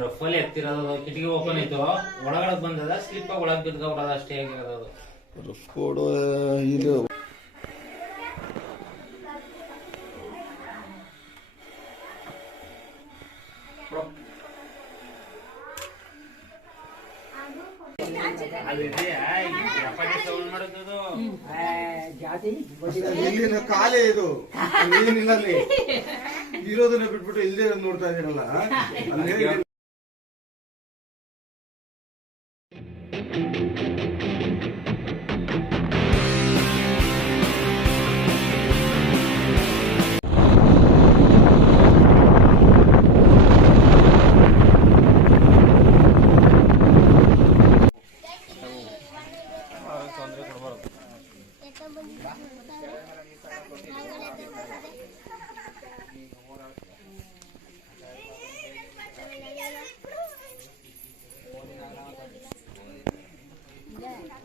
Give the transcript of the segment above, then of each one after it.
ರಫಲ್ಲಿ ಎತ್ತಿರೋದು ಕಿಟಕಿ ಓಪನ್ ಐತೋ ಒಳಗಡೆ ಬಂದದ ಸ್ಲಿಪ್ ಆಗಿ ಒಳಗ್ ಬಿದ್ಕೊಬಿಡೋದು ಅಷ್ಟೇ ಆಗಿರೋದು ಅದು. ರಫ್ ಕೋಡು ಇದು. ಕಾಲೇ ಇದು? ಏನಿಲ್ಲ ಅಲ್ಲಿ ಇರೋದನ್ನ ಬಿಟ್ಬಿಟ್ಟು ಇಲ್ಲೇ ನೋಡ್ತಾ ಇದೀರಲ್ಲ?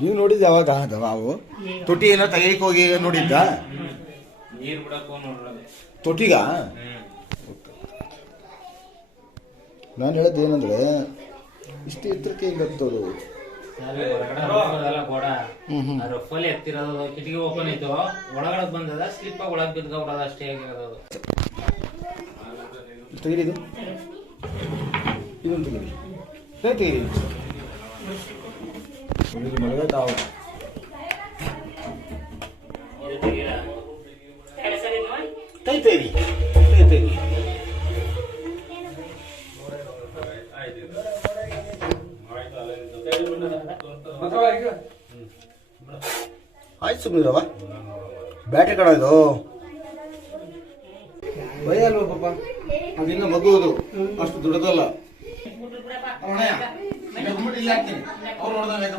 ನೀವು ನೋಡಿದ್ ಯಾವಾಗ ಅದು ನಾವು ತೊಟ್ಟಿ ಏನೋ ತೆಗಿಯಕ್ ಹೋಗಿ ನೋಡಿದ್ದ? ನೀರು ಬಿಡಕ್ಕೂ ನೋಡೋದು ತೊಟ್ಟಿಗ? ನಾನು ಹೇಳೋದು ಏನಂದ್ರೆ ಇಷ್ಟು ಎತ್ತರಕ್ಕೆ ಹಿಂಗೆ ಹತ್ತೋದು? ರಫಲ್ಲಿ ಎತ್ತಿರೋದು ಕಿಟಕಿ ಓಪನ್ ಐತು ಒಳಗಡೆ ಬಂದದ ಸ್ಲಿಪ್ ಆಗಿ ಒಳಗ್ ಬಿದ್ಕೊಬಿಡೋದು ಅಷ್ಟೇ ಆಗಿರೋದು ಅದು. ತೆಗೀರಿ ಇದು? ಇದೊಂದು ತೆಗೀರಿ. ತೆಗೀರಿ. ಮಲಗೈತಾವು ಕೈ ತೆಗೀರಿ ಆಯ್ತು ಸುಮ್ಮನಿರವ ಬ್ಯಾಟ್ರಿ ಕಡ ಇದು. ಭಯ ಅಲ್ವಾ ಪಾಪ? ಅದಿನ್ನ ಮಗುವುದು ಅಷ್ಟು ದೊಡ್ಡದಲ್ಲ. ಬಂದ್ಬಿಟ್ಟು ಇಲ್ಲಿ ಹಾಕ್ತೀನಿ. ಅವ್ರು ನೋಡ್ದಾಗ ಬೇಕಾ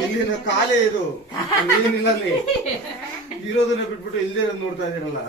ಇಲ್ಲಿನ ಕಾಲೇ ಇದು. ಏನಿಲ್ಲ ಇರೋದನ್ನ ಬಿಟ್ಬಿಟ್ಟು ಇಲ್ಲೇ ನೋಡ್ತಾ ಇದೀರಲ್ಲ.